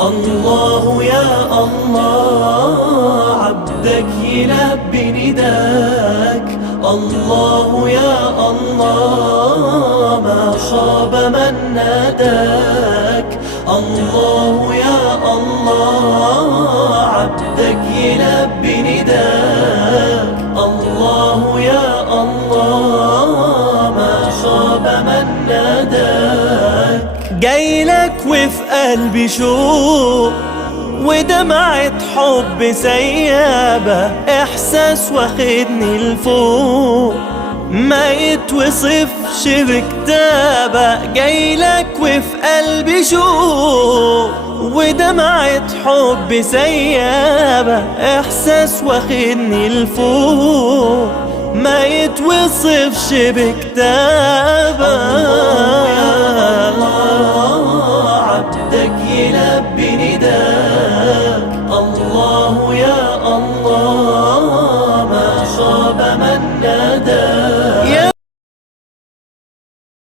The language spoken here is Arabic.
الله يا الله عبدك يلبي نداك. الله يا الله ما خاب من ناداك. الله يا الله عبدك يلبي نداك. الله يا الله ما خاب من ناداك. جايلك وفي قلبي شوق ودمعة حب سيابة، إحساس واخدني لفوق ما يتوصفش بكتابة. جايلك وفي قلبي شوق ودمعة حب سيابة، إحساس واخدني لفوق ما يتوصفش بكتابة. عبدك يلبي نداك. الله يا الله ما خاب من ناداك.